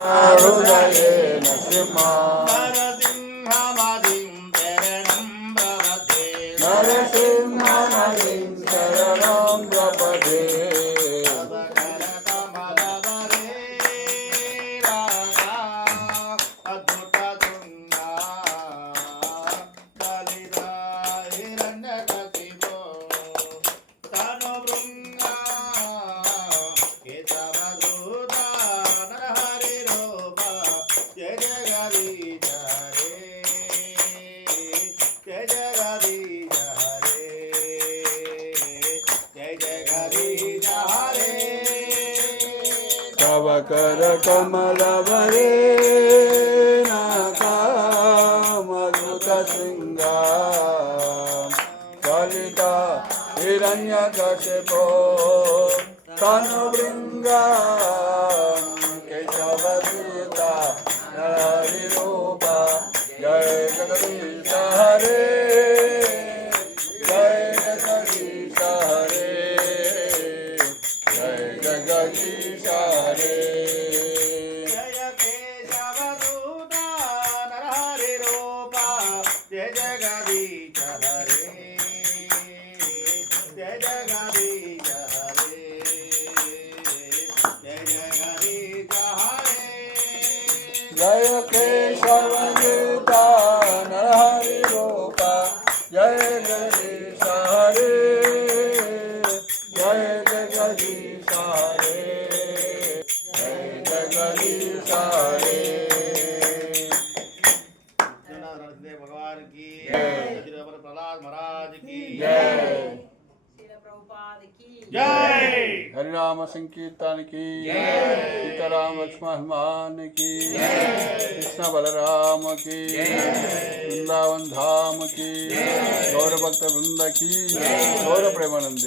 हृदये नरसिंहा नरसिंहमदिं शरणं प्रपद्ये नरसिंहमदिं शरणं प्रपद्ये कमलवरे रागा अद्भुततुङ्गा ललिता हिरण्यकशिपो तनुभृङ्गा केशवधूता नरहरिरूप जय जगदीश हरे जय जगदीश हरे जय जगदीश हरे तव कर कमलवरे नाकामधुतशृङ्गा ललिता हिरण्यकशिपो तनुभृङ्गा केशवधूता नरहरिरूप जय जगदीश हरे जय जगदीश हरे जय जगदीश हरे जय केशवधूता नरहरिरूप जय जगदीश हरे जय जगदीश हरे जय जगदीश हरे जय केशवधूता नरहरिरूप जय जगदीश हरे जय जगदीश हरे जय जगदीश हरे भगवान की जय। प्रहलाद महाराज की जय प्रभुपाद की जय हरिनाम संकीर्तन की जय। सीताराम लक्ष्मण हनुमान की कृष्ण बलराम की वृंदावन धाम की गौर भक्त वृंद की गौर प्रेमानंद